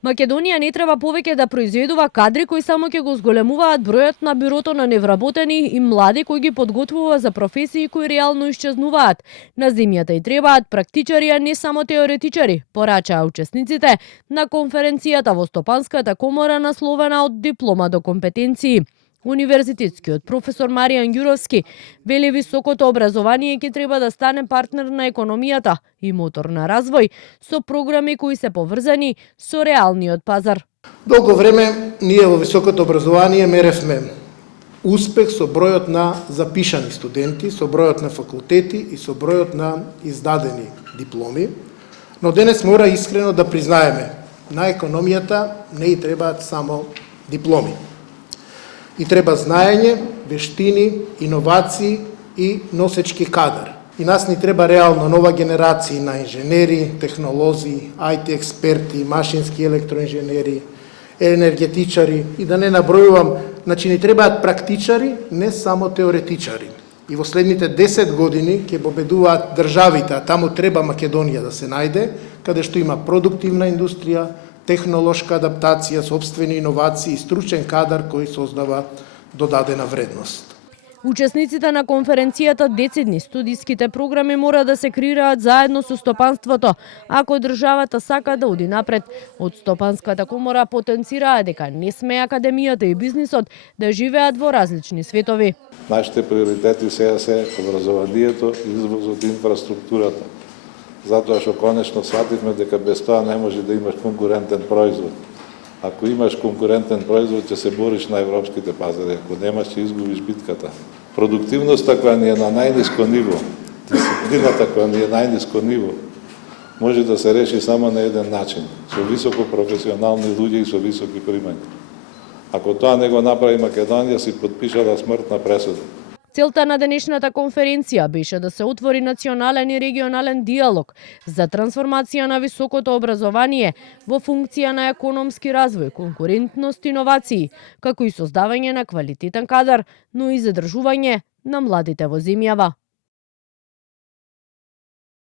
Македонија не треба повеќе да произведува кадри кои само ќе го зголемуваат бројот на бюрото на невработени и млади кои ги подготвува за професии кои реално исчезнуваат. На земјата и требаат практичари, а не само теоретичари, порачаа учесниците на конференцијата во Стопанската комора насловена од диплома до компетенции. Универзитетскиот професор Маријан Ѓуровски вели високото образование ќе треба да стане партнер на економијата и мотор на развој со програми кои се поврзани со реалниот пазар. Долго време ние во високото образование меревме успех со бројот на запишани студенти, со бројот на факултети и со бројот на издадени дипломи, но денес мора искрено да признаеме, на економијата не и требаат само дипломи. И треба знаење, вештини, иновации и носечки кадар. И нас ни треба реално нова генерација на инженери, технолози, IT експерти, машински електроинженери, енергетичари и да не набројувам, значи ни требаат практичари, не само теоретичари. И во следните 10 години ќе победуваат државите, а таму треба Македонија да се најде, каде што има продуктивна индустрија, технолошка адаптација, собствени иновации и стручен кадар кој создава додадена вредност. Учесниците на конференцијата децидни студиските програми мора да се креираат заедно со стопанството, ако државата сака да оди напред. Од Стопанската комора потенцираа дека не сме академијата и бизнисот да живеат во различни светови. Нашите приоритети сега се образованието, извозот, инфраструктурата. Затоа што конечно свативме дека без тоа не може да имаш конкурентен производ. Ако имаш конкурентен производ, ќе се бориш на европските пазари. Ако немаш, ќе изгубиш битката. Продуктивноста која ни е на најниско ниво, дисциплината која ни е најниско ниво, може да се реши само на еден начин, со високо професионални луѓе и со високи примања. Ако тоа не го направи Македонија, си подпишала смртна пресуда. Целта на денешната конференција беше да се отвори национален и регионален диалог за трансформација на високото образование во функција на економски развој, конкурентност и иновации, како и создавање на квалитетен кадар, но и задржување на младите во земјава.